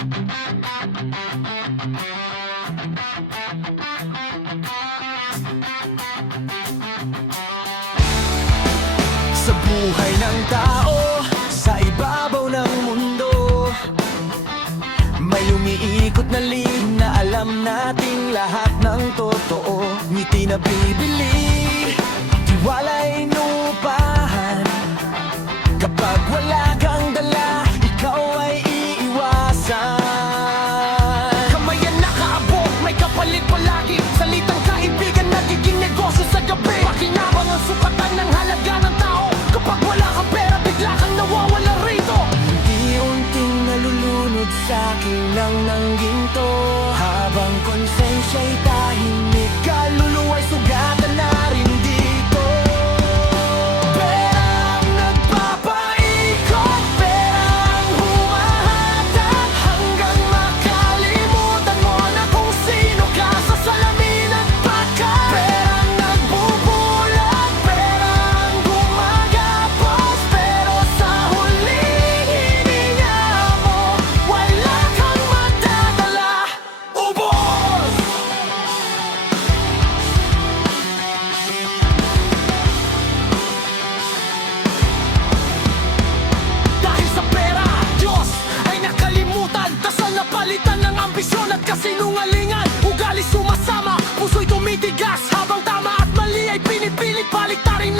Sa buhay ng tao, sa ibabaw ng mundo, may umiikot na lihim na alam nating lahat ng totoo. Ngiti na bibili, tiwala'y inuupahan. Kapag wala kang dala, ikaw ay iiwasan. Kamay ang nakaabot, may kapalit palagi. Salitang kaibigan, nagiging negosyo sa gabi. Pakinabang ang sukatan ng halaga ng tao. Kapag wala kang pera, bigla kang nawawala rito. Unti-unting nalulunod sa'kin lang ng ginto. Habang konsensya'y tahimik, kaluluwa'y sugatan na rin dito. Perang nagpapaikot, perang humahatak, hanggang makalimutan mo na kung sino ka sa salamin at pakat. Perang nagbubulat, perang gumagapos, pero sa huling hininga mo, wala kang madadala. Ubos! Dahil sa pera, Diyos ay nakalimutan. Dasal na palitan ng ambisyon at kasinungalingan. Ugali sumasama, puso'y tumitigas, habang tama at mali ay pinipilit baliktarin